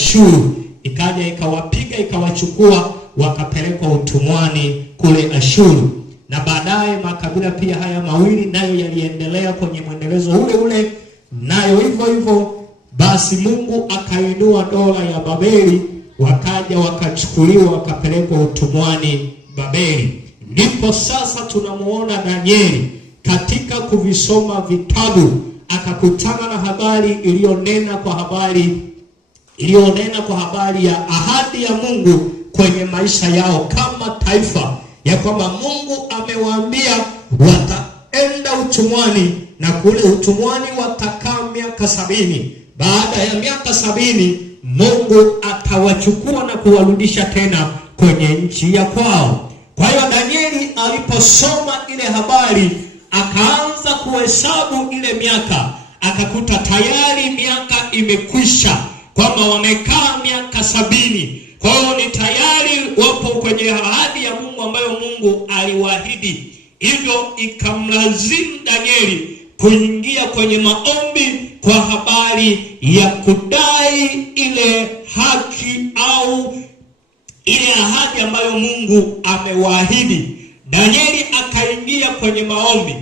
Ashuru, ikaja ikawapiga ikawachukua wakapelekwa utumwani kule Ashuru. Na baadaye makabila pia haya mawili nayo yaliendelea kwenye mwendelezo ule ule, nayo hivyo hivyo. Basi Mungu akainua dola ya Babeli, wakaja wakachukuliwa wakapelekwa utumwani Babeli. Ndipo sasa tunamuona Danieli katika kuvisoma vitabu akakutana na habari iliyonena kwa habari ya ahadi ya Mungu kwenye maisha yao kama taifa, ya kwamba Mungu amewaambia wataenda utumwani, na kule utumwani watakaa miaka 70. Baada ya miaka 70 Mungu atawachukua na kuwarudisha tena kwenye nchi ya kwao. Kwa hiyo Danieli aliposoma ile habari akaanza kuhesabu ile miaka, akakuta tayari miaka imekwisha, kwamba wamekaa miaka 70. Kwa hiyo ni tayari wapo kwenye ahadi ya Mungu ambayo Mungu aliwaahidi. Hivyo ikamlazimu Danieli kuingia kwenye maombi kwa habari ya kudai ile haki au ile ahadi ambayo Mungu amewaahidi. Danieli akaingia kwenye maombi.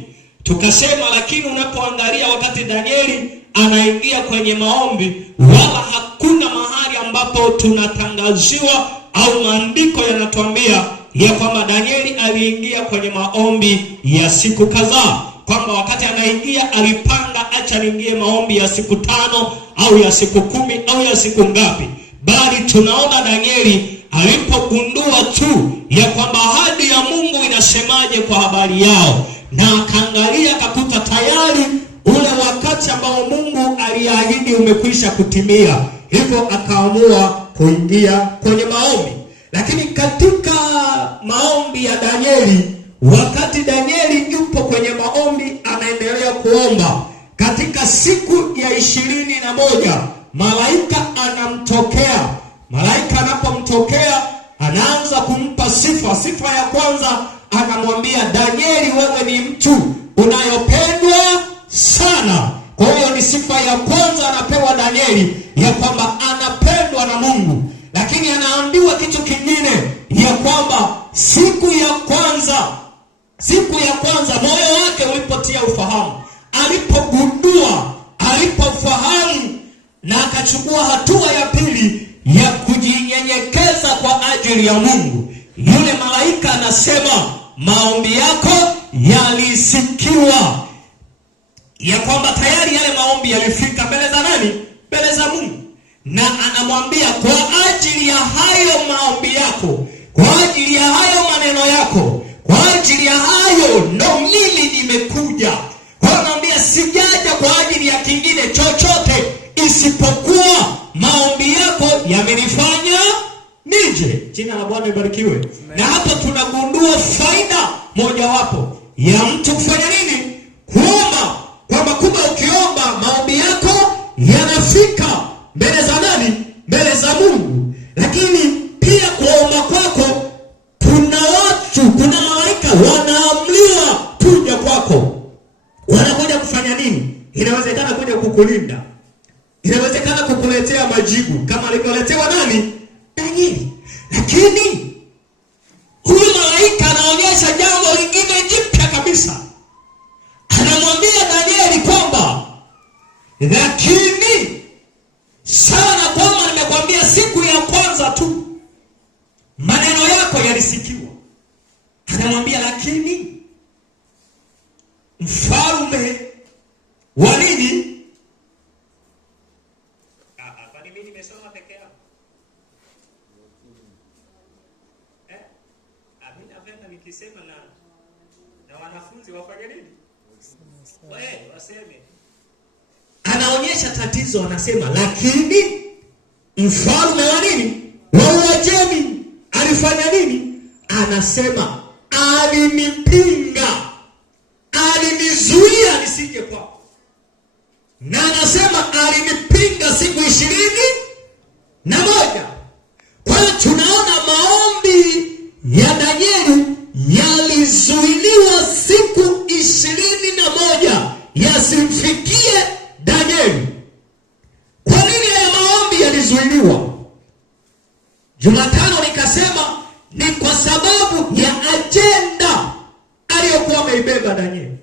Tukasema, lakini unapoangalia wakati Danieli anaingia kwenye maombi, wala hakuna mahali ambapo tunatangaziwa au maandiko yanatuambia ya kwamba Danieli aliingia kwenye maombi ya siku kadhaa, kwamba wakati anaingia alipanga acha niingie maombi ya siku 5 au ya siku 10 au ya siku ngapi, bali tunaona Danieli alipogundua tu ya kwamba ahadi ya Mungu inasemaje kwa habari yao, na akaangalia akakuta tayari ule wakati ambao Mungu aliahidi umekwisha kutimia. Hivyo akaamua kuingia kwenye maombi. Lakini katika maombi ya Danieli, wakati Danieli yupo kwenye maombi anaendelea kuomba, katika siku ya 21 malaika anamtokea. Malaika anapomtokea anaanza kumpa sifa. Sifa ya kwanza anamwambia Danieli, wewe ni mtu unayopendwa sana. Kwa hiyo ni sifa ya kwanza anapewa Danieli, ya kwamba anapendwa na Mungu. Lakini anaambiwa kitu kingine, ya kwamba siku ya kwanza moyo wake ulipotia ufahamu, alipofahamu na akachukua hatua ya pili ya kujinyenyekeza kwa ajili ya Mungu, yule malaika anasema maombi yako yalisikiwa, ya kwamba tayari yale maombi yalifika mbele za nani? Mbele za Mungu. Na anamwambia kwa ajili ya hayo maombi yako, kwa ajili ya hayo maneno yako, kwa ajili ya hayo ndo mimi nimekuja. Kwa hiyo anamwambia sijaja kwa ajili ya kingine chochote isipokuwa maombi yako yamenifanya nije. Jina la Bwana libarikiwe. Na hapa tunagundua faida mojawapo ya mtu kufanya nini? Kuomba. Kwamba kumbe ukiomba maombi yako yanafika mbele za nani? Mbele za Mungu. Lakini pia kuomba kwako, kuna malaika wanaamliwa kuja kwako. Wanakuja kufanya nini? Inawezekana kuja kukulinda, inawezekana kukuletea majibu kama alivyoletewa nani? Danieli. Lakini huyu malaika anaonyesha jambo lingine jipya kabisa. Anamwambia Danieli kwamba lakini sana, kwamba nimekwambia siku ya kwanza tu maneno yako yalisikiwa. Anamwambia lakini mfalme wa nini? Kwani mimi nimesoma peke yangu? Amina vema nikisema na wanafunzi wafanye nini? Waseme. Anaonyesha tatizo, anasema lakini mfalme wa nini? Wa Uajemi alifanya nini? Anasema alinipinga, alinizuia nisije kwako. Na anasema alinipinga siku 21. Kwa hiyo tunaona maombi ya Danieli yalizuiliwa siku 21 yasimfikie Danieli. Kwa nini haya maombi yalizuiliwa? Jumatano nikasema ni kwa sababu ya ajenda aliyokuwa ameibeba Danieli.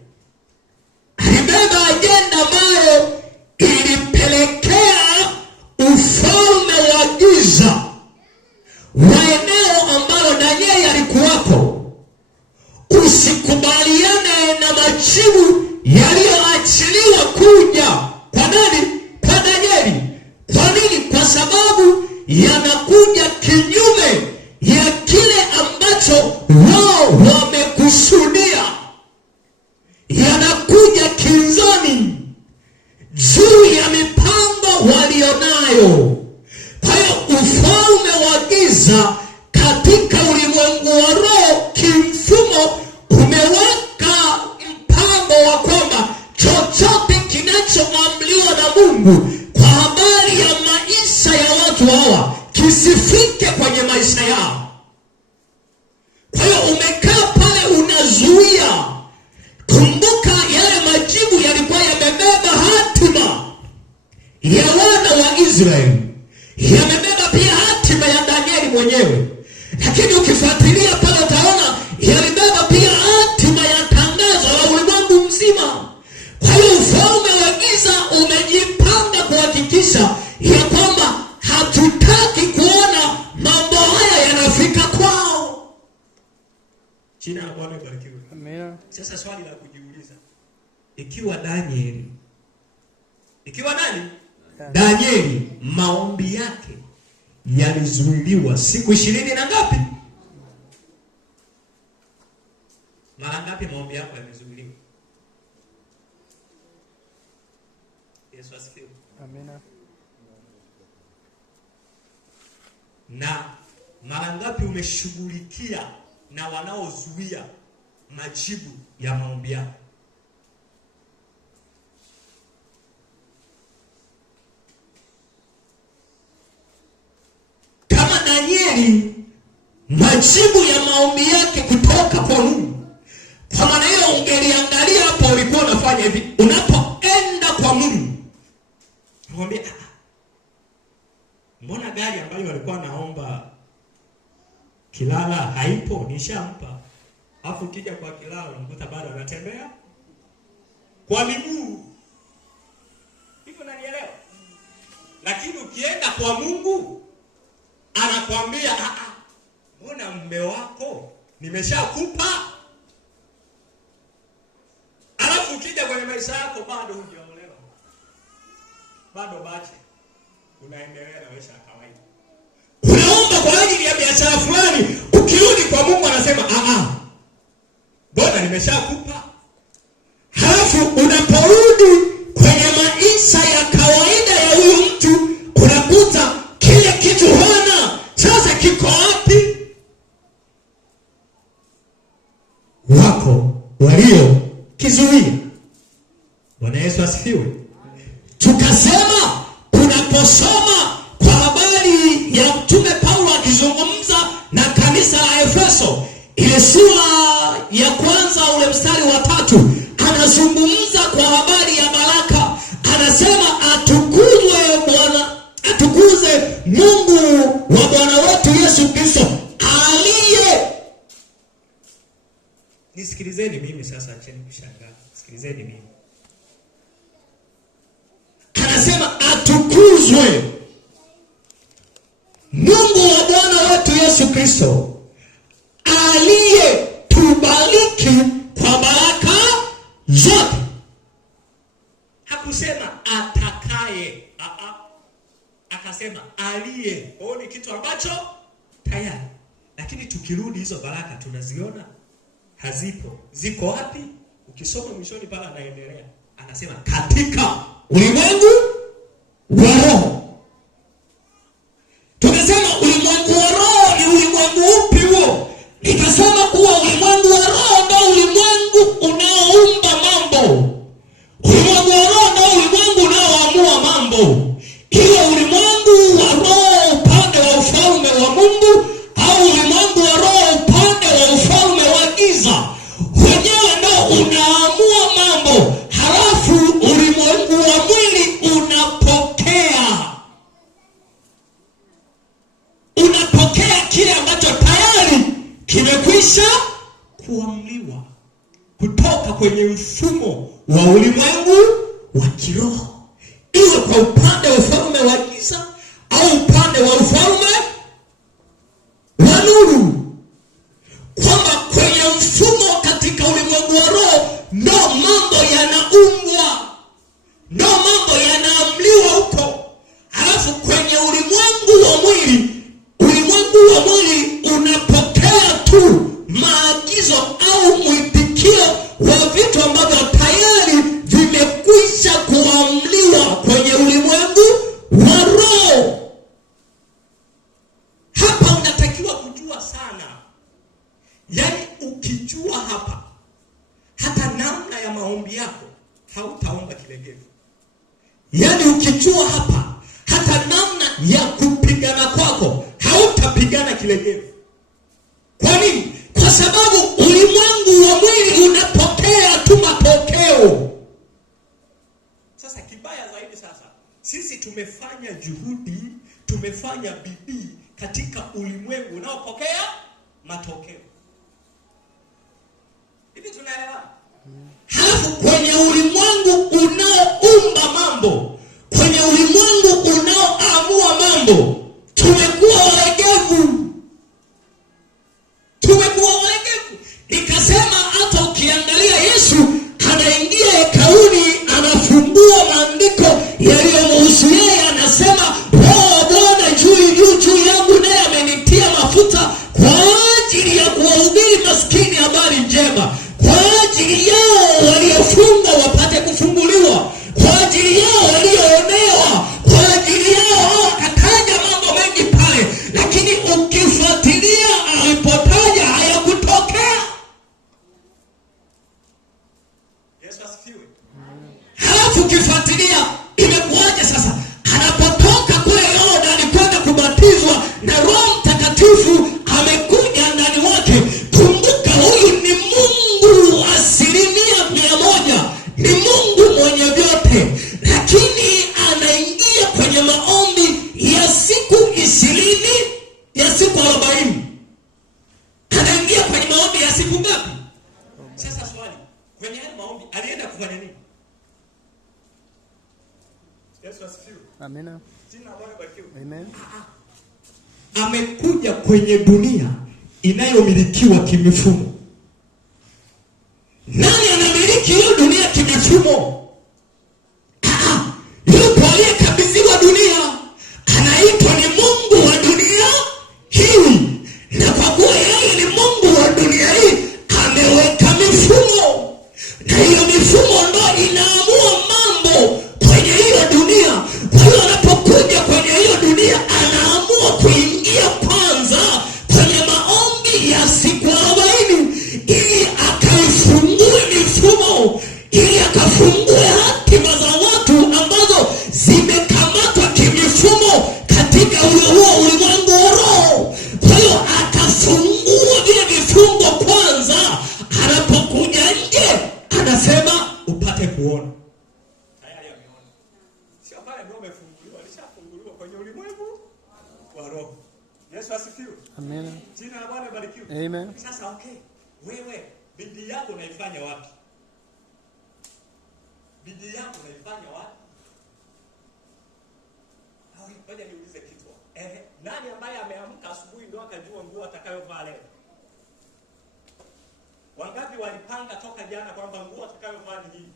Alibeba ajenda ambayo ilipelekea ufalme wa giza wa eneo ambalo Danieli alikuwako usikubaliane na majibu yaliyoachiliwa kuja kwa nani? Kwa Danieli. Kwa nini? Kwa sababu yanakuja kinyume ya kile ambacho wao wamekusudia, yanakuja kinzani juu ya mipango walionayo. Kwa hiyo ufalme wa giza katika ulimwengu wa roho kimfumo umeweka mpango wa kwamba chochote kinachoamliwa na Mungu kwa habari ya maisha ya watu hawa kisifike kwenye maisha yao. Kwa hiyo umekaa pale unazuia. Kumbuka yale majibu yalikuwa yamebeba hatima ya wana wa Israeli, yamebeba pia hatima ya Danieli mwenyewe. Lakini ukifuatilia pale utaona yalibeba pia hatima ya tangazo la ulimwengu mzima. Kwa hiyo ufalme wa giza umejipanga kuhakikisha ya kwamba hatutaki kuona mambo haya yanafika kwao. Jina la Bwana libarikiwe. Amen. Sasa swali la kujiuliza, ikiwa nani? Danieli maombi yake yalizuiliwa siku 20 na ngapi? Mara ngapi maombi yako yamezuiliwa? Yesu asifiwe. Amina. Na mara ngapi umeshughulikia na wanaozuia majibu ya maombi yako? Kama Danieli majibu ya maombi yake kutoka kwa Mungu, kwa maana hiyo ungeliangalia hapo ulikuwa unafanya hivi. Unapoenda kwa Mungu mwambie, mbona gari ambayo walikuwa naomba kilala haipo, nishampa. Afu kija kwa kilala unamkuta bado anatembea kwa miguu. Hivyo unanielewa? Lakini ukienda kwa Mungu anakuambia, mbona mume wako nimeshakupa? Alafu ukija kwenye maisha yako bado hujaolewa, bado bache, unaendelea na maisha ya kawaida. Unaomba kwa ajili ya biashara fulani, ukirudi kwa Mungu anasema mbona nimeshakupa. Halafu unaporudi kwenye maisha ya kawaida ya huyu mtu unakuta kile kitu hana. Sasa kiko wapi? Wako walio kizuia. Bwana Yesu asifiwe. Tukasema unaposoma kwa habari ya Mtume Paulo akizungumza na kanisa la Efeso, ile sura ya kwanza ule mstari wa 3, anazungumza kwa habari ya baraka. Anasema atukuze Mungu wa Bwana wetu Yesu Kristo aliye. Nisikilizeni mimi sasa, acheni kushangaa. Sikilizeni mimi. Anasema atukuzwe Mungu wa Bwana wetu Yesu Kristo aliye tubariki kwa baraka zote. Hakusema atakaye, akasema aliye. Huo ni kitu ambacho tayari. Lakini tukirudi hizo baraka tunaziona hazipo. Ziko wapi? Ukisoma mwishoni pale anaendelea, anasema katika ulimwengu wa roho. Tumesema ulimwengu wa roho ni ulimwengu upi huo? Nikasema kuwa ulimwengu wa roho ndio ulimwengu unaoumba mambo. Ulimwengu wa roho ndio ulimwengu unaoamua mambo. Hiyo ulimwengu wa roho upande wa ufalme wa Mungu au ulimwengu wa roho upande wa ufalme wa giza, wenyewe ndio unaamua mambo. Halafu ulimwengu wa unapokea kimekwisha kuamliwa kutoka kwenye mfumo wa ulimwengu wa kiroho, iwe kwa upande wa ufalme wa giza au upande wa ufalme wa nuru, kwamba kwenye mfumo katika ulimwengu wa roho ndo mambo yanaumbwa, ndo mambo yanaamliwa huko. Halafu kwenye ulimwengu wa mwili unapokea tu maagizo au mwitikio wa vitu ambavyo tayari vimekwisha kuamliwa kwenye ulimwengu wa roho. Hapa unatakiwa kujua sana. Yaani ukijua hapa, hata namna ya maombi yako hautaomba kilegevu. Yaani ukijua hapa, hata namna ya kupigana kwako hautapigana kilegevu. Kwa nini? Kwa sababu ulimwengu wa mwili unapokea tu matokeo. Sasa kibaya zaidi, sasa sisi tumefanya juhudi, tumefanya bidii katika ulimwengu unaopokea matokeo. Hivi tunaelewa? Halafu kwenye ulimwengu unaoumba mambo, kwenye ulimwengu unaoamua mambo, tumekuwa walegevu. Nikasema hata ukiangalia Yesu anaingia hekaluni, anafungua maandiko yaliyomhusu yeye, anasema Roho Bwana juu yangu, naye amenitia mafuta kwa ajili ya kuwahubiri maskini habari njema, kwa ajili yao waliofunga wapate kufunguliwa, kwa ajili yao walioonewa, kwa ajili yao. Akataja mambo mengi pale, lakini ukifuatilia alipotaja hayakutokea. Yesu asifiwe. Halafu ukifuatilia imekuwaje sasa? Anapotoka kule Yordani kwenda kubatizwa na Roho Mtakatifu amekuja ndani wake. Kumbuka huyu ni Mungu 100%, ni Mungu mwenye vyote, lakini anaingia kwenye maombi ya siku 20, ya siku 40. Anaingia kwenye maombi ya siku ngapi? Sasa swali, kwenye haya maombi alienda kufanya nini? Yesu asifiwe. Amina. Jina Bwana barikiwe. Amen. Amekuja kwenye dunia inayomilikiwa kimifumo. Nani anamiliki hiyo dunia kimifumo? Yupo aliyekabidhiwa dunia, anaitwa ni Mungu wa dunia hii. Na kwa kuwa yeye ni Mungu wa dunia hii, ameweka mifumo, na hiyo mifumo ndo inaamua mambo kwenye hiyo dunia. Kwa hiyo anapokuja kwenye hiyo dunia, anaamua kuingia kwanza kwenye maombi ya siku 40 ili akaifungue mifumo, ili akafungue hatima za watu ambazo zimekamatwa kimifumo katika huo ulimwengu wa roho. Kwa hiyo akafungua vile vifungo kwanza, anapokuja nje anasema upate kuona. Tayari ameona. Sio pale ndio umefunguliwa, alishafunguliwa kwenye ulimwengu wa roho. Yesu asifiwe. Amen. Jina la Bwana barikiwe. Amen. Sasa okay, wewe bidii yako unaifanya wapi? Bidii yako unaifanya wapi? Ngoja niulize kitu. Nani ambaye ameamka asubuhi ndio akajua nguo atakayovaa leo? Wangapi walipanga toka jana kwamba nguo atakayovaa ni hii?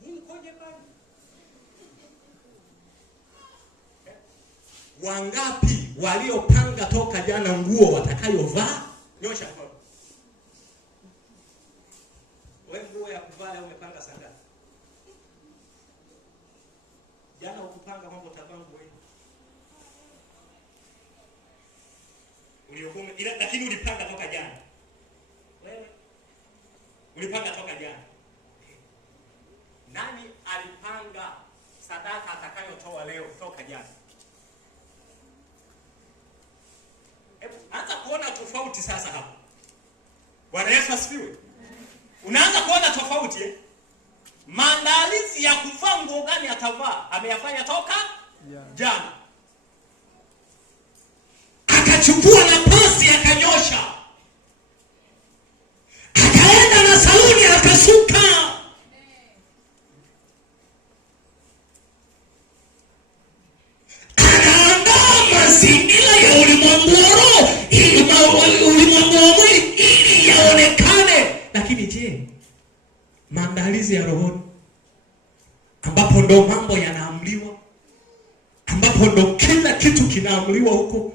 Nini koje bali? Wangapi waliopanga toka jana nguo watakayovaa? Nyosha mkono. Wewe nguo ya kuvaa leo umepanga saa ngapi? Jana ukupanga mambo utavaa nguo hii. Uliokuwa lakini ulipanga toka jana. Wewe ulipanga toka jana. Nani alipanga sadaka atakayotoa leo toka jana? Anza kuona tofauti sasa hapa. Bwana Yesu asifiwe. Unaanza kuona tofauti Maandalizi ya kuvaa nguo gani atavaa ameyafanya toka jana. kuchafuka. Anaandaa mazingira ya ulimwengu wa roho ili ulimwengu wa mwili ili yaonekane. Lakini je, maandalizi ya rohoni ambapo ndo mambo yanaamliwa, ambapo ndo kila kitu kinaamliwa huko,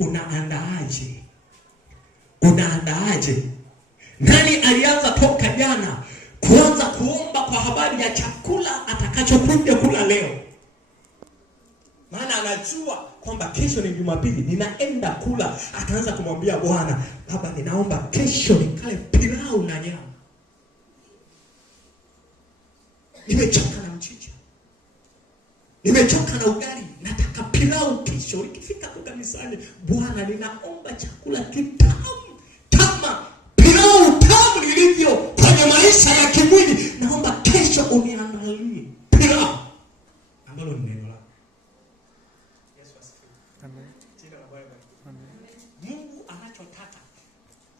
unaandaaje? Unaandaaje? Nani alianza toka jana kuanza kuomba kwa habari ya chakula atakachokuja kula leo? Maana anajua kwamba kesho ni Jumapili, ninaenda kula. Akaanza kumwambia Bwana, Baba, ninaomba kesho nikale pilau na nyama. Nimechoka na mchicha, nimechoka na ugali, nataka pilau kesho. Nikifika kwa kanisani, Bwana, ninaomba chakula kitamu kama pilau tamu lilivyo kwenye maisha ya kimwili. Naomba kesho uniandalie pilau ambalo ni neno lako. Yesu asifiwe. Amen. Jina la Bwana. Amen. Mungu anachotaka,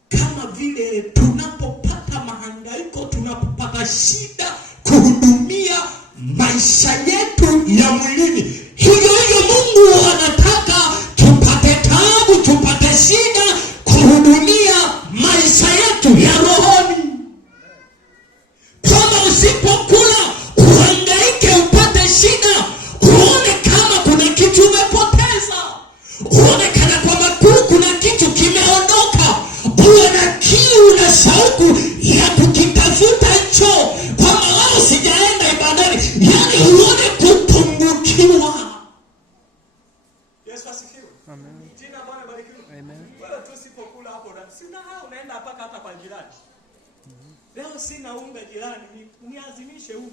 kama vile tunapopata mahangaiko, tunapopata shida kuhudumia maisha yetu ya mwilini, hivyo Mungu anataka tupate taabu, tupate shida kuhudumia maisha yetu ya rohoni. Kama usipokula uhangaike, upate shida, uone kama kuna kitu umepoteza, uone kana kwamba kuna kitu kimeondoka, uwe na kiu na shauku ya kukitafuta hicho, kwamba wao sijaenda ibadani, yani uone kupungukiwa. Yesu asifiwe. Amen. Jina Bwana barikiwe. Amen. Wewe tu usipokula hapo na sina unaenda mpaka hata kwa jirani. Leo sina unga jirani, uniazimishe unga.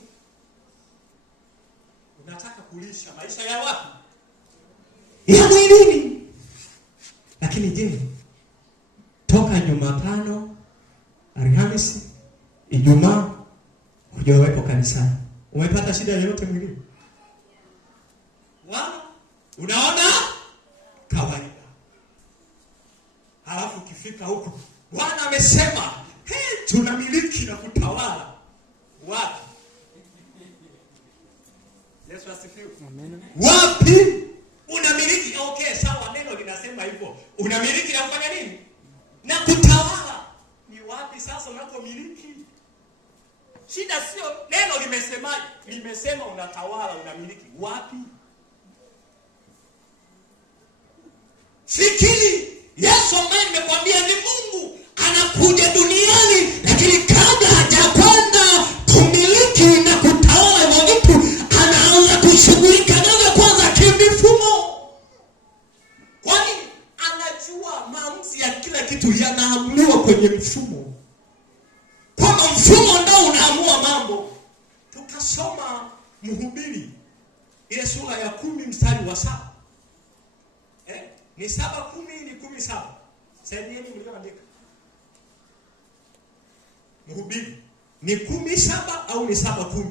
Unataka kulisha maisha ya wapi? Ya mwilini. Lakini je, toka Jumatano, Alhamisi, Ijumaa hujawepo kanisani, umepata shida yoyote mwilini? Unaona kawaida. Halafu ukifika huko, Bwana amesema, tunamiliki na kutawala. Wapi? Yesu asifiwe. Amen. Wapi unamiliki? Okay, sawa, neno linasema hivyo. Unamiliki na kufanya nini? Na kutawala. Ni wapi sasa unakomiliki? Shida sio neno limesemaje. Limesema unatawala, unamiliki. Wapi? Fikiri, Yesu ambaye nimekwambia ni Mungu anakuja duniani, lakini kabla hajakwenda kumiliki na kutawala hivyo vitu, anaanza kushughulika nazo kwanza kimifumo. Kwani anajua maamuzi ya kila kitu yanaamuliwa kwenye mfumo, kwamba mfumo ndio unaamua mambo. Tukasoma Mhubiri ile sura ya 10 mstari wa 7. Ni 7:10 ni 17. Saidieni mlioandika. Mhubiri ni 17 au ni 7:10?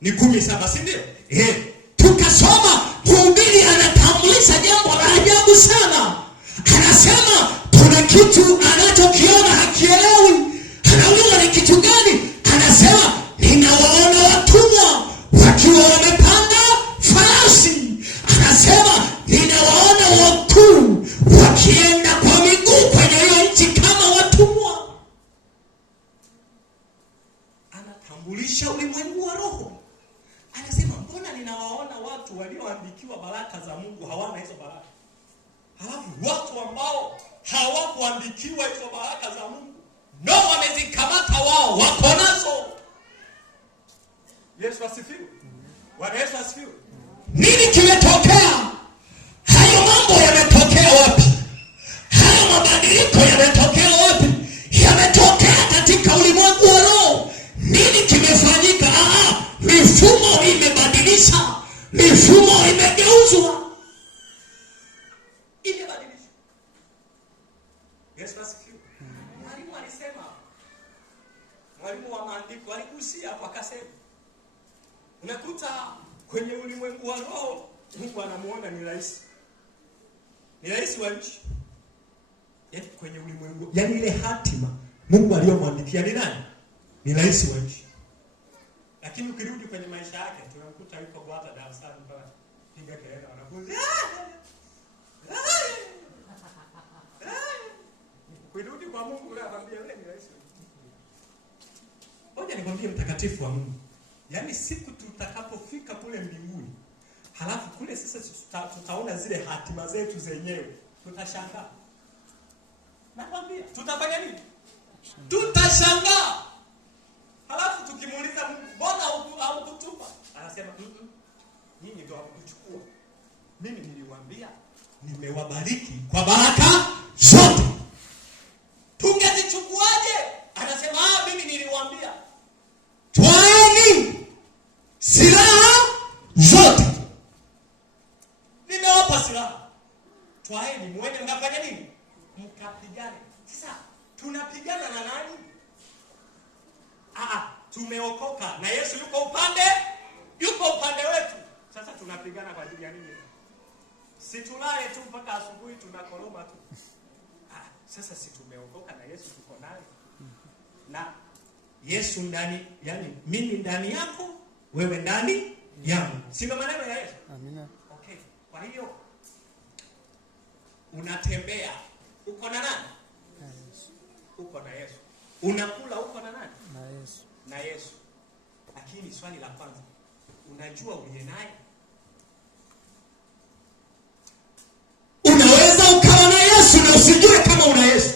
Ni 17, si ndio? Tukasoma Mhubiri anatambulisha jambo la ajabu sana. Anasema kuna kitu anachokiona hakielewi. Anauliza ni kitu gani? Anasema ninawaona watumwa wakiwa wamepanda farasi. Anasema ninawaona wakuu wakienda kwa miguu kwenye hiyo nchi kama watumwa. Anatambulisha ulimwengu wa roho. Anasema mbona ninawaona watu walioandikiwa baraka za Mungu hawana hizo baraka, halafu watu ambao hawakuandikiwa hizo baraka za Mungu ndio wamezikamata, wao wako nazo. Yesu asifiwe. Bwana Yesu asifiwe. Nini kimetokea? Hayo mambo yametokea wapi? Hayo mabadiliko yametokea wapi? Yametokea katika ulimwengu wa roho. Nini kimefanyika? Mifumo imebadilisha. Mifumo imegeuzwa. Imebadilishwa. Yesu asifiwe. Mwalimu alisema, mwalimu wa maandiko aligusia kwa kasema, unakuta kwenye ulimwengu wa roho Mungu anamuona ni rahisi. ni rais wa nchi. Yaani kwenye ulimwengu, yaani ile hatima Mungu aliyomwandikia ni nani? Ni rais wa nchi. Lakini ukirudi kwenye maisha yake tunamkuta yuko Bwana darasani mpaka piga kelele wanafunzi. Ukirudi kwa Mungu leo anambia wewe ni rais. Ngoja nikwambie mtakatifu wa Mungu. Yaani siku tutakapofika kule mbinguni, halafu kule sasa tutaona zile hatima zetu zenyewe, tutashangaa. Nakwambia, tutafanya nini? Tutashangaa. Halafu tukimuuliza Mungu, mbona haukutupa? Anasema, nyinyi ndio hamkuchukua. Mimi niliwaambia, nimewabariki kwa baraka zote. Tungezichukuaje? Anasema, mimi niliwaambia, twaeni silaha zote. Nimewapa silaha. Twaeni muende mkafanya nini? Mkapigane. Sasa tunapigana na nani? Tumeokoka na Yesu yuko upande wetu. Sasa tunapigana kwa ajili ya nini? Si tulale tu mpaka asubuhi tunakoroma tu. Sasa si tumeokoka na Yesu tuko naye. Na Yesu ndani, yani mimi ndani yako, wewe ndani yangu. Sio maneno ya Yesu? Amina. Okay. Kwa hiyo unatembea uko na nani? Na Yesu. Uko na Yesu. Unakula uko na nani? Na Yesu. Na Yesu. Lakini swali la kwanza, unajua uliye naye? Unaweza ukawa na Yesu na usijue kama una Yesu.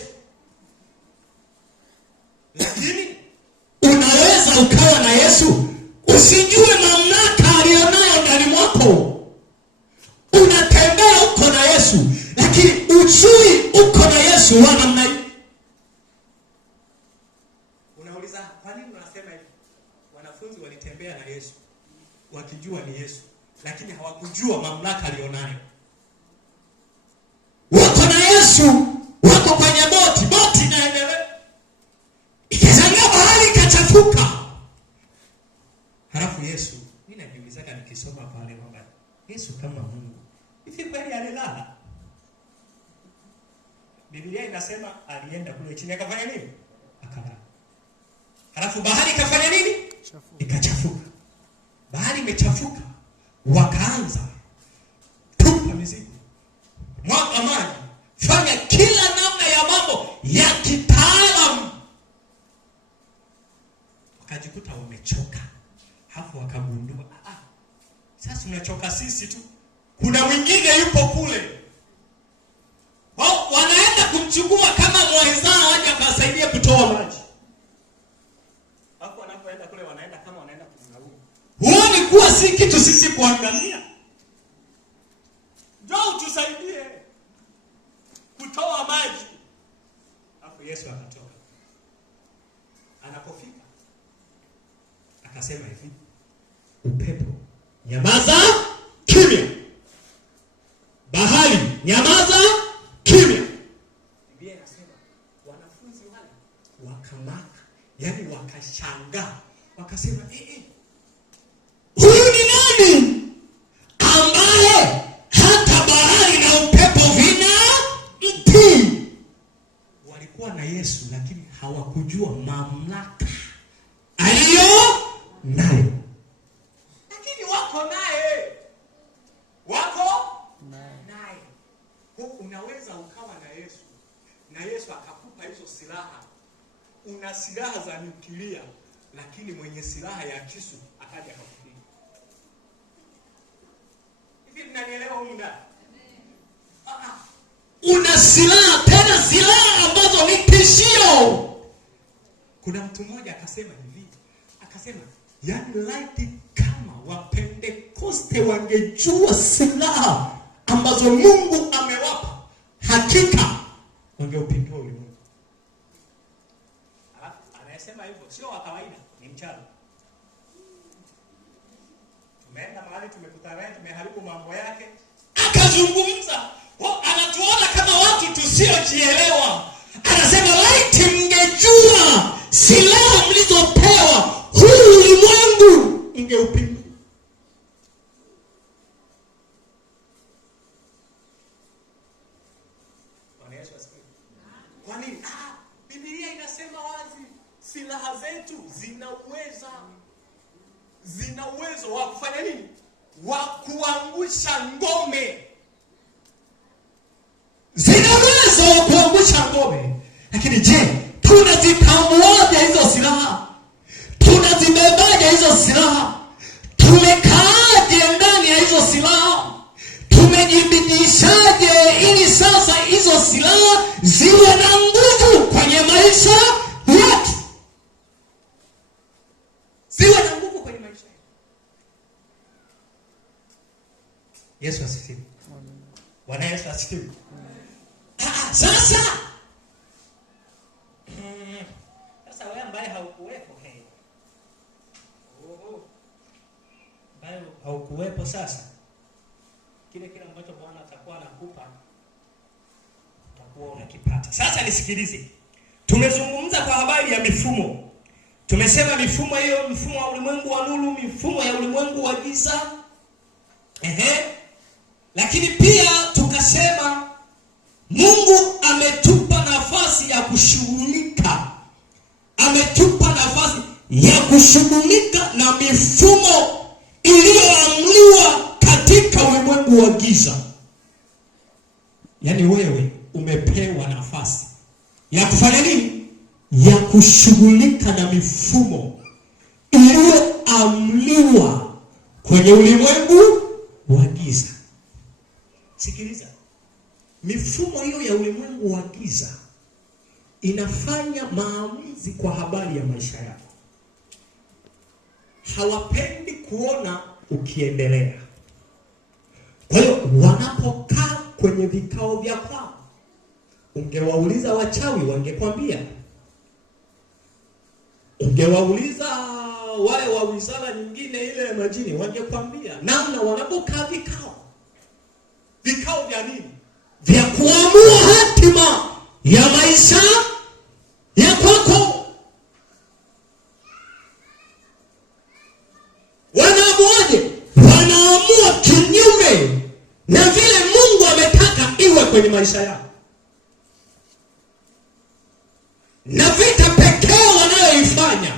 Lakini unaweza ukawa na Yesu usijue mamlaka aliyonayo ndani mwako. Unatembea uko na Yesu, lakini ujui uko na Yesu wa namna hii. Unauliza, kwa nini unasema hivi? Wanafunzi walitembea na Yesu wakijua ni Yesu, lakini hawakujua mamlaka aliyonayo. Wako na Yesu, wako kwenye boti inaendelea. Ikizangaa bahari ikachafuka. Halafu Yesu, mimi najiulizaga nikisoma pale kwamba Yesu kama Mungu, hivi kweli alilala? Biblia inasema alienda kule chini akafanya nini? Akalala. Halafu bahari ikafanya nini? Ikachafuka. Bahari imechafuka. Wakaanza tupa mizigo, mwaga maji, fanya kila namna ya mambo ya kitaalamu. Wakajikuta wamechoka. Hapo wakagundua, sasa tunachoka sisi tu, kuna mwingine yupo kule. Wao wanaenda kumchukua kama mwenzao aje akasaidia kutoa maji. Hapo wanapoenda kule wanaenda kama wanaenda kumlaumu. Huoni kuwa si kitu sisi kuangalia? Njoo tusaidie kutoa maji. Hapo Yesu akatoka. Anapofika akasema hivi, upepo nyamaza kimya, bahari nyamaza kimya. Biblia inasema wanafunzi wale wakamaka, yani wakashangaa, wakasema huyu ni nani ambaye hata bahari na upepo vina mtii? Walikuwa na Yesu lakini hawakujua mamlaka aliyo nayo. Lakini wako naye. Unaweza ukawa na Yesu na Yesu akakupa hizo silaha. Una silaha za nyuklia, lakini mwenye silaha ya kisu akaja akakupiga. Hivi mnanielewa huko ndani? Una silaha, tena silaha ambazo ni tishio. Kuna mtu mmoja akasema hivi, akasema yani laiti kama Wapentekoste wangejua silaha ambazo Mungu amewapa, hakika wangeupindua ulimwengu. Anayesema hivyo sio wa kawaida, ni mchawi. Tumeenda mahali tumekutana naye, tumeharibu mambo yake, akazungumza. Anatuona kama watu tusiojielewa. Anasema laiti mngejua silaha mlizopewa, huu ulimwengu ungeupindua. silaha zetu zina uwezo wa kufanya nini? Wa kuangusha ngome. Zina uwezo wa kuangusha ngome. Lakini je, tunazitambuaje hizo silaha? Tunazibebaje hizo silaha? Tumekaaje ndani ya hizo silaha? Tumejibidishaje ili sasa hizo silaha ziwe na nguvu kwenye maisha yetu? Ziwe na nguvu kwenye maisha yetu. Yesu asifiwe. Bwana Yesu asifiwe. Sasa wewe ambaye haukuwepo ambaye haukuwepo, sasa kile ambacho Bwana atakuwa anakupa utakuwa unakipata. Sasa nisikilize. Tumezungumza kwa habari ya mifumo. Tumesema mifumo hiyo, mfumo wa ulimwengu wa nuru, mifumo ya ulimwengu wa giza. Lakini pia tukasema Mungu ametupa nafasi ya kushughulika. Ametupa nafasi ya kushughulika na mifumo iliyoamliwa katika ulimwengu wa giza. Yaani wewe umepewa nafasi ya kufanya nini? Ya kushughulika na mifumo iliyoamliwa kwenye ulimwengu wa giza. Sikiliza. Mifumo hiyo ya ulimwengu wa giza inafanya maamuzi kwa habari ya maisha yako. Hawapendi kuona ukiendelea. Kwa hiyo wanapokaa kwenye vikao vya kwao, ungewauliza wachawi wangekwambia. Ungewauliza wale wa wizara nyingine ile ya majini wangekwambia. Namna wanapokaa vikao vya nini? Vya kuamua hatima ya maisha ya kwako. Wanaamuaje? Wanaamua kinyume na vile Mungu ametaka iwe kwenye maisha yako. Na vita pekee wanayoifanya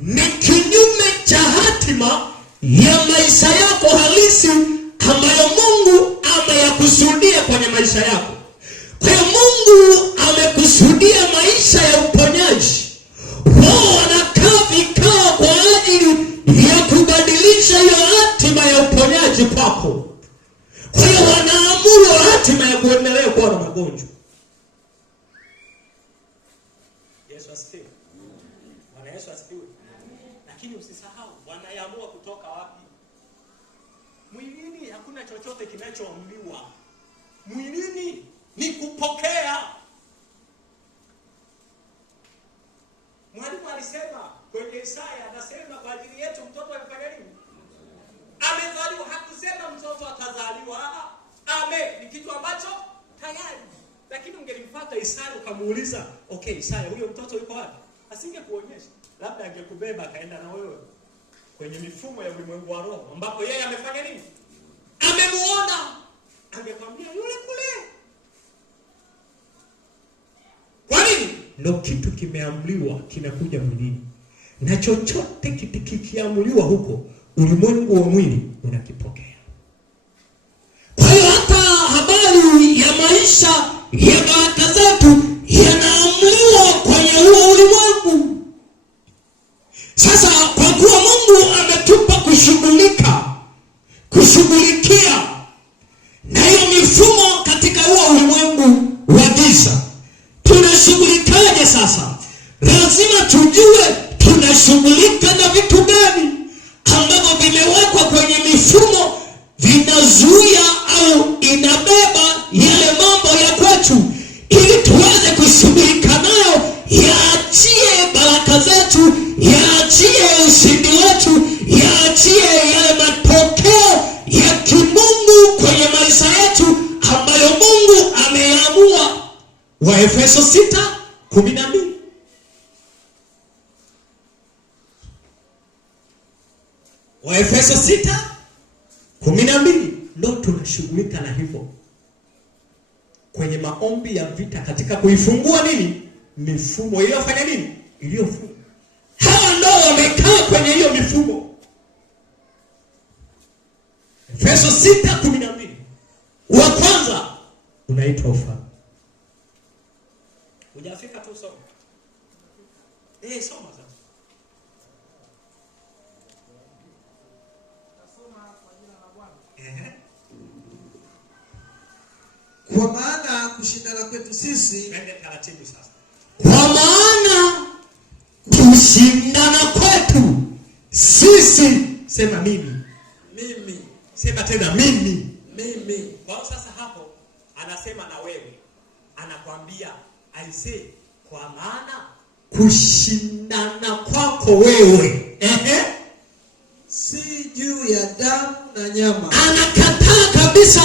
ni kinyume cha hatima ya maisha yako halisi ambayo Mungu ameyakusudia kwenye maisha yako. Kwa hiyo Mungu amekusudia maisha ya uponyaji. Wao wanakaa vikao kwa ajili ya kubadilisha hiyo hatima ya uponyaji kwako. Kwa hiyo wanaamua hatima ya kuendelea kuwa na magonjwa. Yesu asifiwe. Bwana Yesu asifiwe. Lakini usisahau wanaamua kutoka wapi? Mwilini hakuna chochote kinachoamliwa. Mwilini ni kupokea. Mwalimu alisema kwenye Isaya, anasema kwa ajili yetu mtoto amefanya nini? Amezaliwa. Hakusema mtoto atazaliwa. Ni kitu ambacho tayari. Lakini ungelimfuata Isaya ukamuuliza, okay Isaya, huyo mtoto yuko wapi? Asingekuonyesha. Labda angekubeba akaenda na wewe kwenye mifumo ya ulimwengu wa roho ambapo yeye amefanya nini? Amemuona. Angekwambia yule kule. Kwa nini? Ndio kitu kimeamliwa kinakuja mwilini. Na chochote kikiamliwa huko, ulimwengu wa mwili unakipokea. Kwa hiyo hata habari ya maisha ya baraka zetu yanaamliwa kwenye huo ulimwengu. Sasa kwa kuwa Mungu ametupa kushughulikia na hiyo mifumo katika huo ulimwengu wa giza, tunashughulikaje sasa? Lazima tujue tunashughulika na vitu gani ambavyo vimewekwa kwenye mifumo vinazuia au inabeba yale mambo ya kwetu, ili tuweze kushughulika nayo, yaachie baraka zetu, yaachie ushindi wetu, yaachie yale matokeo ya kimungu kwenye maisha yetu ambayo Mungu ameamua. Waefeso 6:12. Waefeso 6:12 ndio tunashughulika na hivyo kwenye maombi ya vita, katika kuifungua nini? Mifumo iliyofanya nini? iliyofungwa. Hawa ndio wamekaa kwenye hiyo mifumo. Efeso 6:12. Wa kwanza unaitwa ufalme. Hujafika tu soma. Soma sasa. Kwa maana kushindana kwetu sisi, twende taratibu sasa. Kwa maana kushindana kwetu sisi, sema mimi. Sema tena mimi. Kwa sasa hapo anasema na wewe. Anakwambia aisee, kwa maana kushindana kwako wewe si juu ya damu na nyama. Anakataa kabisa.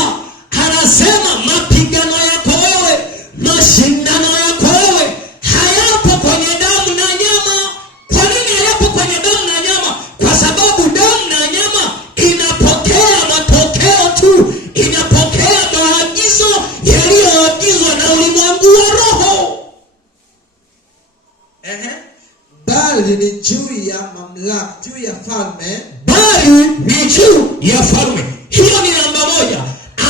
Anasema mapigano yako wewe, mashindano yako wewe hayapo kwenye damu na nyama. Kwa nini hayapo kwenye damu na nyama? Kwa sababu damu na nyama inapokea matokeo tu, inapokea maagizo yaliyoagizwa na ulimwengu wa roho. Bali ni juu ya mamlaka, juu ya falme. Bali ni juu ya falme. Hiyo ni namba moja.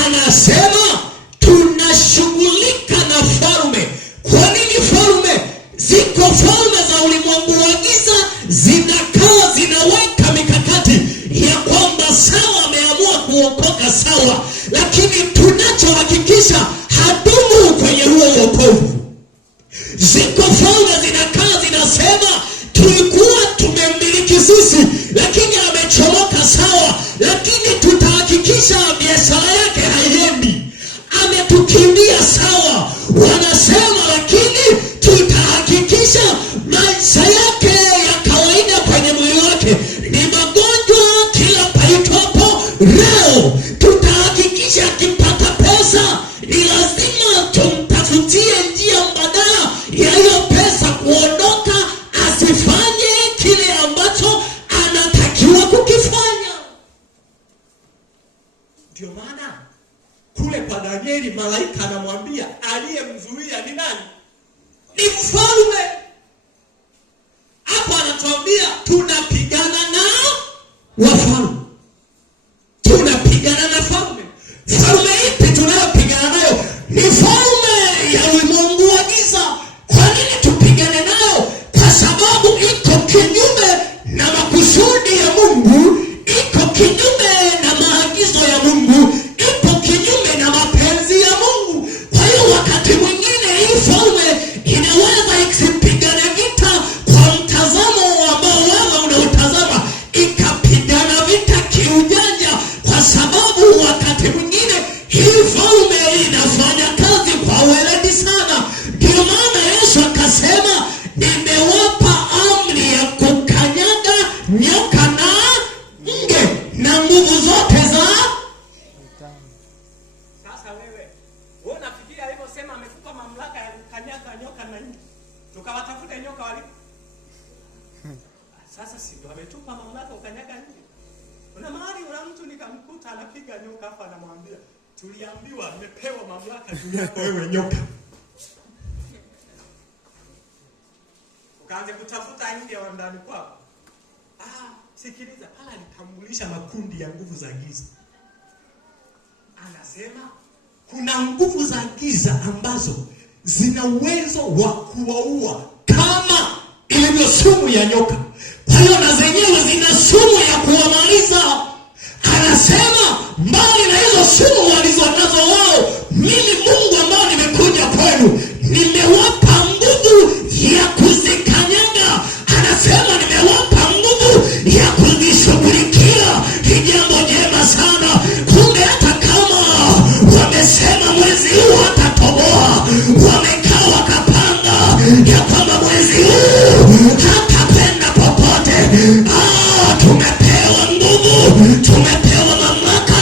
Anasema tunashughulika na falme. Kwa nini falme? Ziko falme za ulimwengu wa giza zinakaa zinaweka mikakati ya kwamba sawa ameamua kuokoka sawa, lakini tunachohakikisha hadumu kwenye huo wokovu. Ziko falme zinakaa zinasema tulikuwa tumemmiliki sisi, lakini amechomoka sawa, lakini tutahakikisha biashara yake haiendi. Ametukimbia sawa, wanasema, lakini tutahakikisha maisha yake ya kawaida kwenye mwili wake ni magonjwa kila paitwapo. Leo tutahakikisha akipata pesa ni lazima tumtafutie njia mbadala ya hiyo pesa kuondoka, asifanye kile ambacho anatakiwa kukifanya. Ndio maana kule kwa Danieli malaika anamwambia aliyemzuia ni nani? Ni mfalme. Hapo anatuambia tunapigana na wafalme. Tunapigana na falme. Falme ipi tunayopigana nayo? Ni falme ya ulimwengu wa giza. Kwa nini tupigane nayo? Kwa sababu iko kinyume na makusudi ya Mungu, iko kinyume na maagizo ya Mungu, ipo kinyume na mapenzi ya Mungu. Kwa hiyo wakati mwingine hii falme inaweza ikipigana vita kwa mtazamo ambao wewe unautazama, ikapigana vita kiujanja, kwa sababu wakati mwingine hii falme inafanya kazi kwa weledi sana. Ndio maana Yesu akasema nimewapa amri ya kukanyaga nyoka na nge na nguvu zote za. Sasa wewe unafikiria alivyosema amekupa mamlaka ya kukanyaga nyoka na nge, tukawatafute nyoka walipo? Sasa si ndio ametupa mamlaka ukanyaga nge? Kuna mahali una mtu nikamkuta anapiga nyoka hapa, anamwambia tuliambiwa nimepewa mamlaka juu yako wewe nyoka. Ukaanza kutafuta nje wa ndani kwako. Sikiliza, pala alitambulisha makundi ya nguvu za giza. Anasema kuna nguvu za giza ambazo zina uwezo wa kuwaua kama ilivyo sumu ya nyoka. Kwa hiyo na zenyewe zina sumu ya kuwamaliza. Anasema mbali na hizo sumu walizonazo wao, mimi Mungu ambao nimekuja kwenu nimewapa nguvu ya kuzikanyaga. Anasema nimewapa nguvu ya kuzishughulikia. Ni jambo jema sana. Kumbe hata kama wamesema mwezi huu hatatoboa, wamekaa wakapanga ya kwamba mwezi huu hatapenda popote. Tumepewa nguvu, tumepewa mamlaka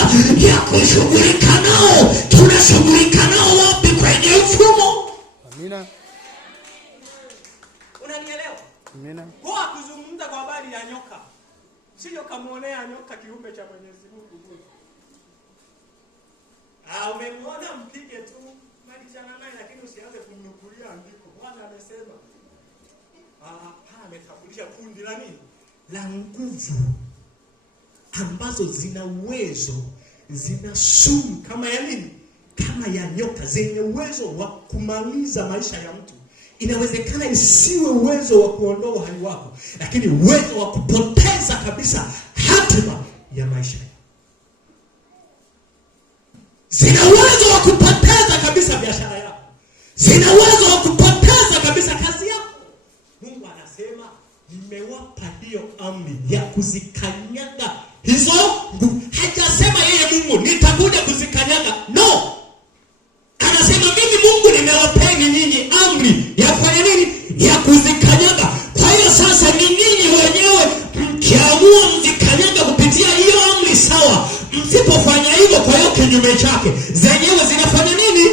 ya kushughulika nao. Tunashughulika nao wapi? Kwenye mfumo. Amina. Unanielewa? Amina. Kwa kuzungumza kwa habari ya nyoka, sio kamuonea nyoka kiumbe cha Mwenyezi Mungu bure. Umemwona mpige tu, malizana naye, lakini usianze kumnukulia andiko. Bwana amesema kufundisha kundi la nini? La nguvu ambazo zina uwezo, zina sumu kama ya nini? Kama ya nyoka, zenye uwezo wa kumaliza maisha ya mtu. Inawezekana isiwe uwezo wa kuondoa uhai wako, lakini uwezo wa kupoteza kabisa hatima ya maisha. Zina uwezo wa kupoteza kabisa biashara yako. Zina uwezo wa kupoteza kabisa kazi yako. Mungu anasema nimewapa hiyo amri ya kuzikanyaga hizo nguvu. Hajasema yeye Mungu nitakuja kuzikanyaga. No. Anasema mimi Mungu nimewapeni nyinyi amri ya kufanya nini? Ya kuzikanyaga. Kwa hiyo sasa ni nyinyi wenyewe mkiamua mzikanyaga kupitia hiyo amri, sawa. Msipofanya hivyo, kwa hiyo kinyume chake, zenyewe zinafanya nini?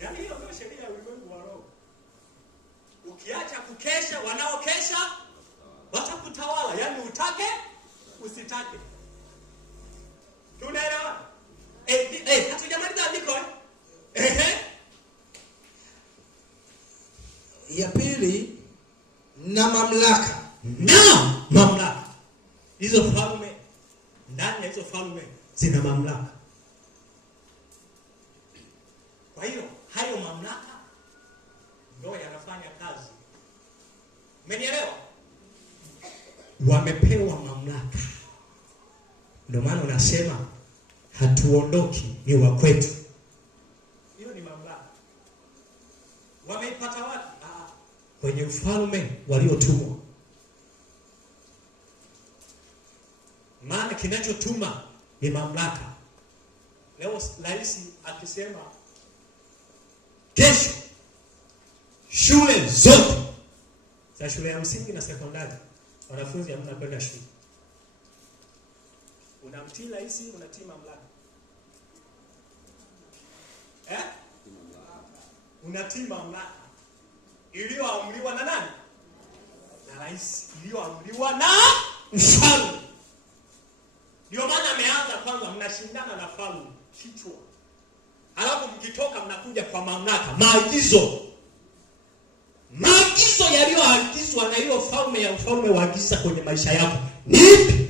Yaani hiyo ndio sheria ya ulimwengu wa roho. Ukiacha kukesha, wanaokesha watakutawala. Yaani utake usitake. Tunaelewa? Hatujamaliza andiko Ya pili, na mamlaka. Na mamlaka. Hizo falme, ndani ya hizo falme zina mamlaka. Kwa hiyo hayo mamlaka ndio yanafanya kazi. Umenielewa? Wamepewa mamlaka. Ndio maana unasema hatuondoki, ni wa kwetu. Hiyo ni mamlaka. Wameipata wapi? Kwenye ufalme waliotumwa. Maana kinachotuma ni mamlaka. Leo rais akisema kesho shule zote za shule ya msingi na sekondari wanafunzi hamna kwenda shule, unamtii rais, unatii mamlaka. Unatii mamlaka iliyoamriwa na nani? Na rais, iliyoamriwa na mfalme. Ndio maana ameanza kwanza, mnashindana na falme kichwa, halafu mkitoka mnakuja kwa mamlaka, maagizo yaliyoagizwa na hiyo falme ya ufalme waagiza kwenye maisha yako ni ipi?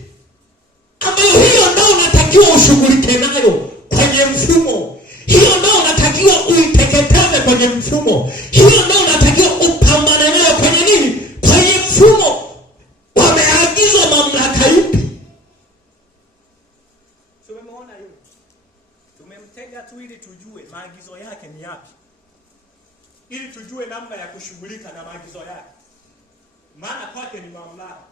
Ambayo hiyo ndio unatakiwa ushughulike nayo kwenye mfumo. Hiyo ndio unatakiwa uiteketeze kwenye mfumo. Hiyo ndio unatakiwa upambane nayo kwenye nini? Kwenye mfumo. Wameagizwa mamlaka ipi? Tumemwona yule. Tumemtega tu ili tujue maagizo yake ni yapi. Ili tujue namna ya kushughulika na maagizo yake. Maana kwake ni mamlaka.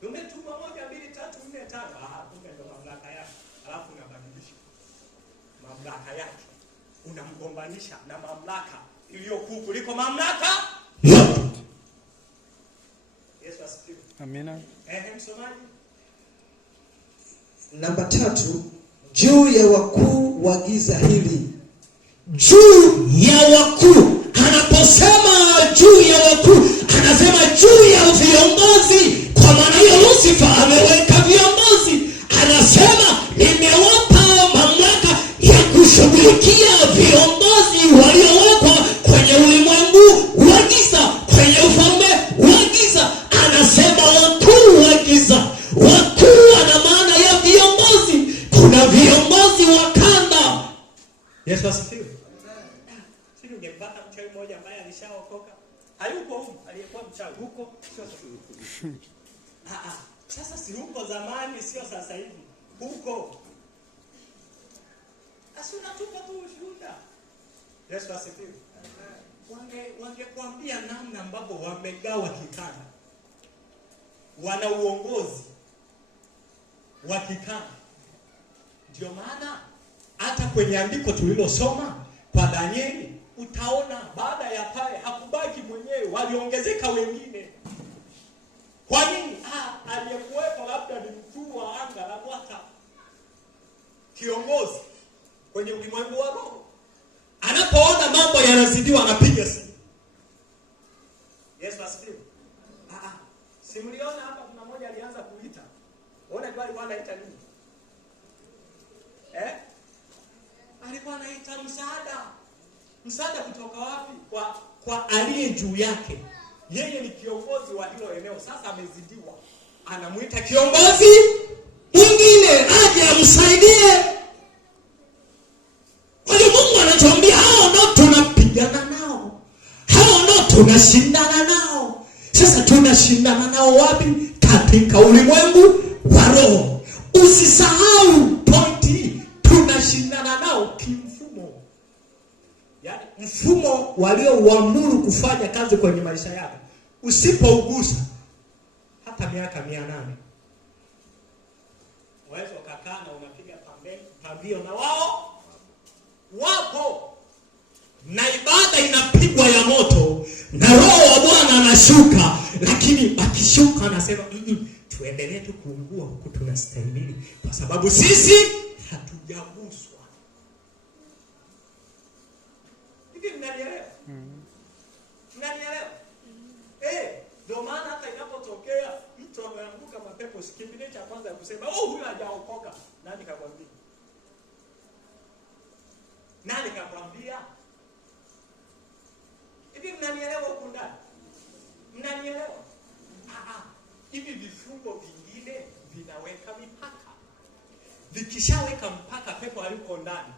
Tumetuma 1 2 3 4 5. Kumbe ndio mamlaka yake. Alafu unabadilisha mamlaka yake. Unamgombanisha na mamlaka iliyokuu kuliko mamlaka yote. Yesu asifiwe. Amina. Msomaji. Namba 3, juu ya wakuu wa giza hili. Juu ya wakuu. Anaposema juu ya wakuu, anasema juu ya viongozi. Kwa maana hiyo Lucifer ameweka viongozi. Anasema nimewapa mamlaka ya kushughulikia viongozi waliowekwa kwenye ulimwengu wa giza, kwenye ufalme wa giza. Anasema wakuu wa giza. Wakuu ana maana ya viongozi. Kuna viongozi wa kanda. Yesu asifiwe. Sisi ungepata mchawi mmoja ambaye alishaokoka. Hayuko huko, aliyekuwa mchawi huko, sio sasa. Sasa si huko zamani, sio sasa hivi. Huko. Asuna tupa tu ushuhuda. Yesu asifiwe. Wangekwambia namna ambapo wamegawa kikanda. Wana uongozi wa kikanda. Ndio maana hata kwenye andiko tulilosoma kwa Danieli utaona baada ya pale hakubaki mwenyewe, waliongezeka wengine. Kwa nini? Aliyekuwepo labda ni mkuu wa anga la mwaka, kiongozi kwenye ulimwengu wa roho. Anapoona mambo yanazidiwa anapiga simu. Yesu asifiwe. Simuliona hapa kuna mmoja alianza kuita. Unaona tu alikuwa anaita nini? Alikuwa anaita msaada. Msaada kutoka wapi? Kwa aliye juu yake. yeye ni kiongozi wa hilo eneo. Sasa amezidiwa, anamuita kiongozi mwingine aje amsaidie. Kwa hiyo Mungu anatuambia hao ndio tunapigana nao, hao ndio tunashindana nao. Sasa tunashindana nao wapi? Katika ulimwengu wa roho. Usisahau pointi, tunashindana nao kimfumo. Yaani mfumo waliouamuru kufanya kazi kwenye maisha yako, usipougusa hata miaka 800 uwezo ukakaa na unapiga pambio na wao wapo, na ibada inapigwa ya moto na Roho wa Bwana anashuka, lakini akishuka anasema tuendelee tu kuungua huku tunastahimili kwa sababu sisi hatujaguswa. Hivi mnanielewa? Mnanielewa? Ndio maana hata inapotokea mtu ameanguka mapepo, sikimbilie cha kwanza ya kusema huyu hajaokoka. Nani kakwambia? Nani kakwambia? Hivi mnanielewa huko ndani? Mnanielewa? Hivi vifungo vingine vinaweka mipaka. Vikishaweka mpaka pepo aliko ndani,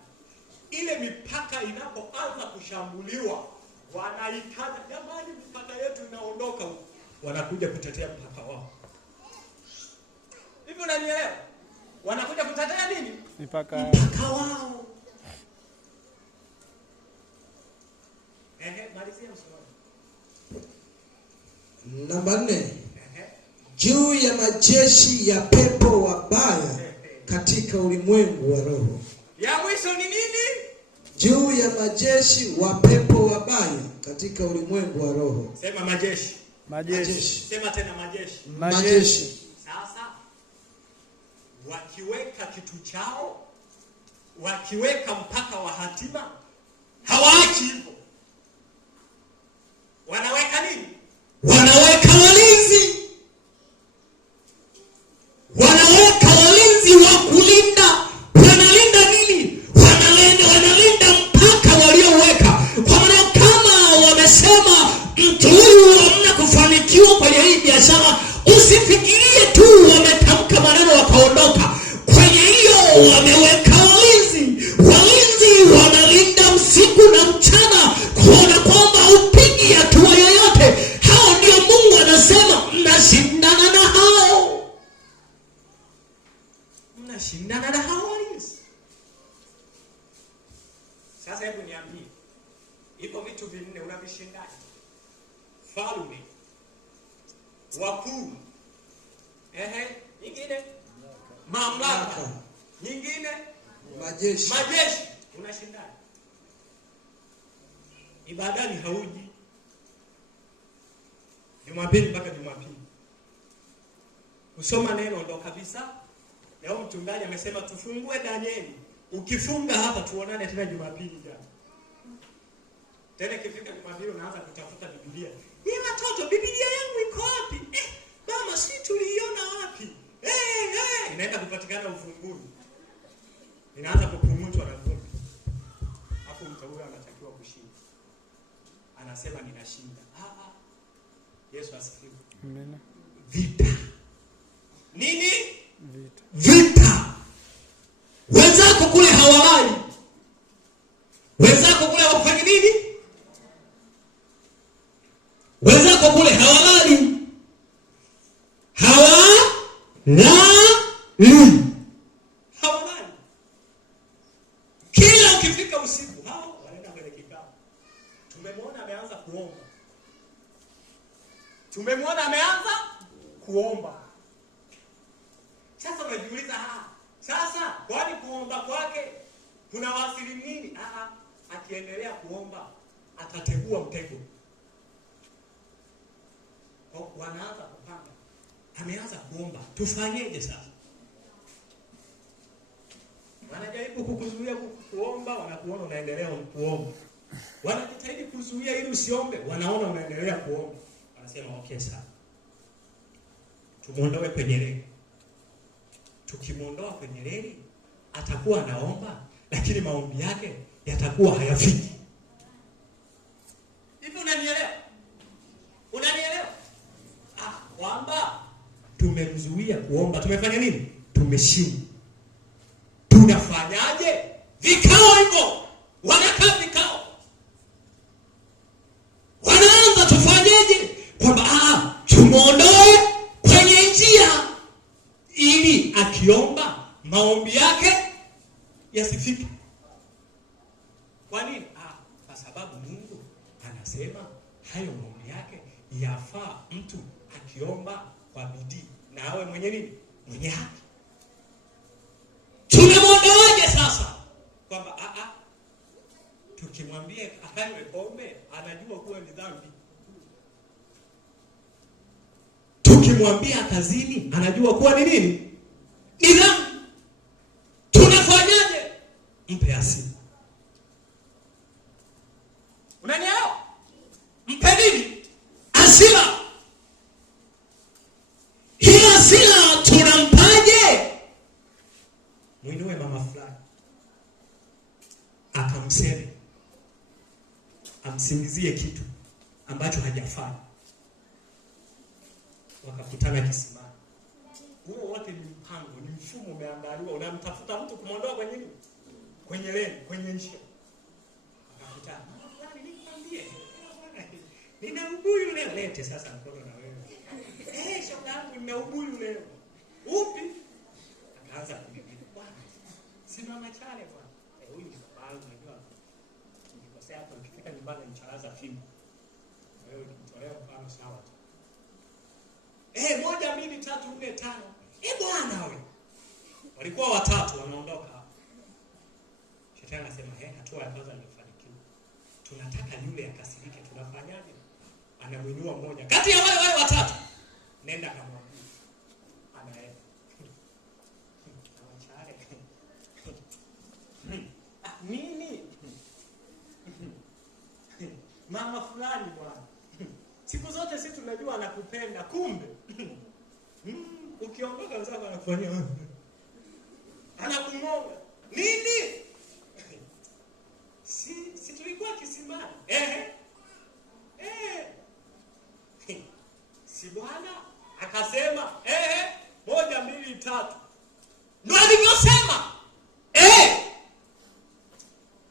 ile mipaka inapoanza kushambuliwa, wanaitana, jamani mipaka yetu inaondoka huko. Wanakuja kutetea mpaka wao. Hivi unanielewa? Wanakuja kutetea nini? Mpaka wao. Malizia msomo. Namba 4. Juu ya majeshi ya pepo wabaya katika ulimwengu wa roho. Ya mwisho ni nini? Juu ya majeshi wa pepo wabaya katika ulimwengu wa roho. Sema majeshi. Majeshi. Sema tena majeshi. Majeshi. Sasa wakiweka kitu chao, wakiweka mpaka wa hatima, hawaachi hivyo. Wanaweka nini? Wanaweka walinzi. Wanaweka walinzi wa kulinda. Wanalinda nini? Wanalinda mpaka walioweka. Kwa maana kama wamesema mtu huyu hamna kufanikiwa kwenye hii biashara, usifikirie tu wametamka maneno wakaondoka. Kwenye hiyo wameweka walinzi. Walinzi wanalinda usiku na mchana kuona kwamba upigi hatua yoyote. Hao ndio Mungu anasema mnashindana na hao. Mnashindana na hao walinzi. Sasa hebu niambie, hivyo vitu vinne unavishindaje? Falme, wakuu, nyingine mamlaka, nyingine majeshi. Unashindaje? Ibadani hauji Jumapili mpaka Jumapili. Kusoma neno ndo kabisa. Leo mchungaji amesema tufungue Danieli. Ukifunga hapa tuonane tena Jumapili jana. Tena ikifika Jumapili unaanza kutafuta Biblia. Ni watoto, Biblia yangu iko wapi? Mama si tuliiona wapi? Inaenda kupatikana ufunguni. Inaanza kupumutwa na vumbi. Hapo mtu huyo anatakiwa kushinda. Anasema ninashinda. Yesu asifiwe. Amen. Vita. Nini? Vita. Wenzako kule hawalali. Wenzako kule wafanya nini? Wenzako kule hawalali. Hawalali. Kila ukifika usiku hao wanaenda kwenye kikao. Tumemwona ameanza kuomba. Sasa unajiuliza sasa kwani kuomba kwake kuna wasili nini? Akiendelea kuomba atategua mtego. Wanaanza kupanga. Ameanza kuomba. Tufanyeje sasa? Wanajaribu kukuzuia kuomba, wanakuona unaendelea kuomba. Wanajitahidi kuzuia ili usiombe, wanaona unaendelea kuomba. Wanasema okay sawa. Tumuondoe kwenye reli. Tukimuondoa kwenye reli, atakuwa anaomba, lakini maombi yake yatakuwa hayafiki. Hivi unanielewa? Unanielewa? tumemzuia kuomba. Tumefanya nini? Tumeshindwa. Tunafanyaje? Vikao hivyo, wanakaa vikao, wanaanza tufanyeje, kwamba tumuondoe kwenye njia ili akiomba maombi yake yasifike. Kwa nini? Kwa sababu Mungu anasema hayo maombi yake yafaa mtu akiomba kwa bidii na awe mwenye nini? Mwenye haki. Tunamwondoaje sasa? Kwamba tukimwambia akanywe pombe anajua kuwa ni dhambi. Tukimwambia kazini anajua kuwa ni nini? Ni dhambi. Tunafanyaje? Mpe hasira. Unanielewa? Mpe nini? Hasira. Hii hasira tunampaje? Mwinue mama fulani, akamseme, amsingizie kitu ambacho hajafanya, wakakutana kisimani. Huo wote ni mpango, ni mfumo umeandaliwa. Unamtafuta mtu kumwondoa kwenye nini? Kwenye leni, kwenye njia. Wakakutana. Nikwambie, nina ubuyu leo. Lete sasa mkono na wewe. Shoga yangu nina ubuyu leo. Upi? Akaanza kunibidi. Bwana, sina machale bwana. Huyu ni babangu, unajua. Nikosea hapo nikifika nyumbani nicharaza fimbo. Wewe unitolea mfano sawa tu. 1 2 3 4 5. Bwana wewe. Walikuwa watatu wanaondoka. Shetani anasema, hatua ya kwanza imefanikiwa. Tunataka yule akasirike, tunafanyaje? Anamuinua mmoja kati ya wale watatu. Nenda kamwambie. Anaenda. Awachare. Nini? Mama fulani bwana. Siku zote sisi tunajua anakupenda, kumbe ukiondoka wenzako anakufanyia anakumonga. Nini? Si tulikuwa kisimani. Si Bwana akasema 1 2 3. Ndio alivyosema.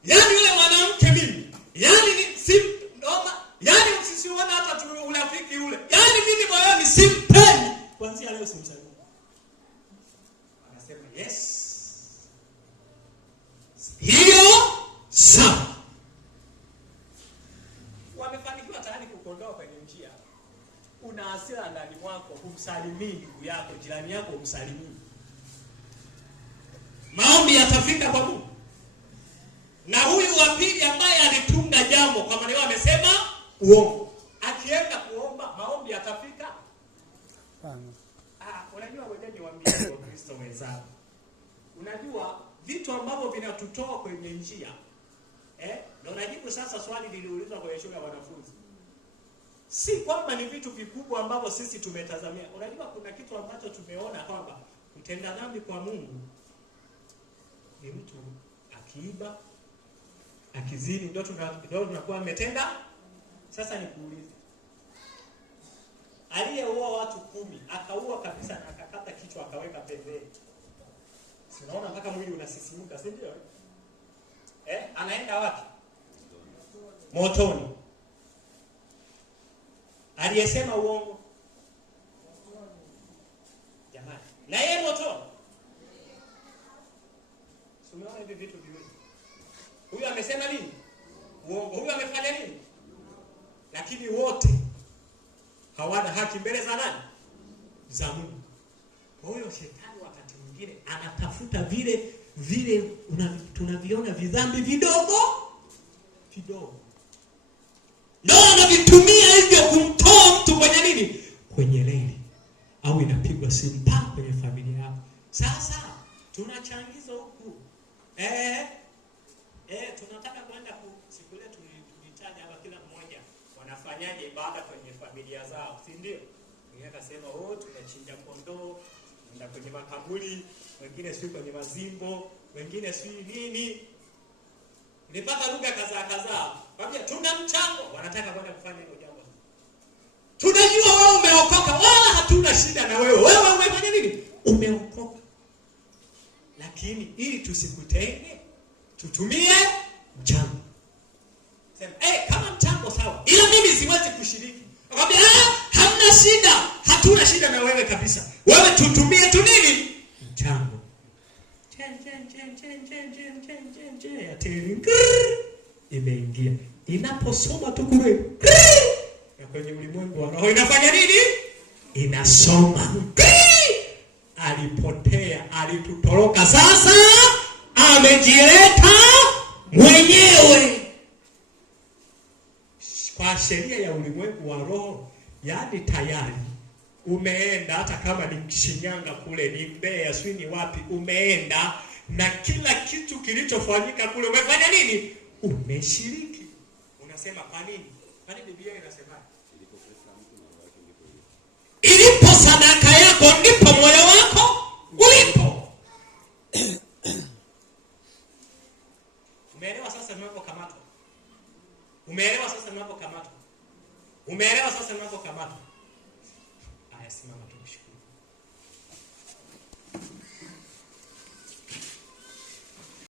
Yaani yule mwanamke mimi, yaani ni noma, yaani usisiona hata tu urafiki ule. Yaani mimi moyoni simpendi. Kuanzia leo simsaidii. Anasema yes. Hiyo sawa. Wamefanikiwa tayari kukondoa kwenye njia. Una hasira ndani mwako, humsalimii ndugu yako, jirani yako humsalimii. Maombi yatafika kwa Mungu. Na huyu wa pili ambaye alitunga jambo kwa maana amesema uongo, akienda kuomba maombi yatafika. Unajua wewe niwaambie kwa Kristo wenzangu. Unajua vitu ambavyo vinatutoa kwenye njia. Ndio najibu sasa swali liliulizwa kwenye shule ya wanafunzi. Si kwamba ni vitu vikubwa ambavyo sisi tumetazamia. Unajua kuna kitu ambacho tumeona kwamba kutenda dhambi kwa Mungu ni mtu akiiba, akizini, ndio tunakuwa umetenda. Sasa nikuulize, aliyeua watu 10 akaua kabisa na akakata kichwa akaweka pembeni, si unaona mpaka mwili unasisimuka, si ndio? Anaenda wapi? Motoni. Aliyesema uongo, jamani, na yeye motoni. Umeona hivi vitu viwili? Huyu amesema nini? Uongo. Huyu amefanya nini? Lakini wote hawana haki mbele za nani? Za Mungu. Kwa hiyo shetani wakati mwingine anatafuta vile tunaviona vidhambi vidogo. Ndio anavitumia hivyo kumtoa mtu kwenye nini? Kwenye leli. Au inapigwa simu kwenye familia yako. Sasa tunachangiza huku. Tunataka kwenda siku ile tulitaja hapa kila mmoja wanafanyaje ibada kwenye familia zao, si ndio? Mwingine akasema tunachinja kondoo, tunaenda kwenye makaburi, wengine si kwenye mazimbo, wengine si nini. Nilipata lugha kadhaa. Kwambia tuna mchango, wanataka kwenda kufanya hilo jambo. Tunajua wewe umeokoka, wala hatuna shida na wewe. Wewe umefanya nini? Umeokoka. Lakini ili tusikutenge, tutumie mchango. Sema, kama mchango sawa, ila mimi siwezi kushiriki. Akamwambia, hamna shida, hatuna shida na wewe kabisa. Wewe tutumie tu nini? Mchango. Imeingia. Inaposoma tu kule. Na kwenye ulimwengu wa roho inafanya nini? Inasoma. Alipotea, alitutoroka, sasa amejileta mwenyewe. Kwa sheria ya ulimwengu wa roho, yaani tayari umeenda, hata kama ni Shinyanga kule, ni Mbeya, sio ni wapi, umeenda na kila kitu kilichofanyika kule umefanya nini? Umeshiriki. Unasema kwa nini? Kwani Biblia inasema ilipo sadaka yako ndipo moyo wako ulipo. Umeelewa sasa unapokamatwa? Umeelewa sasa unapokamatwa? Umeelewa sasa unapokamatwa? Haya, simama tumshukuru.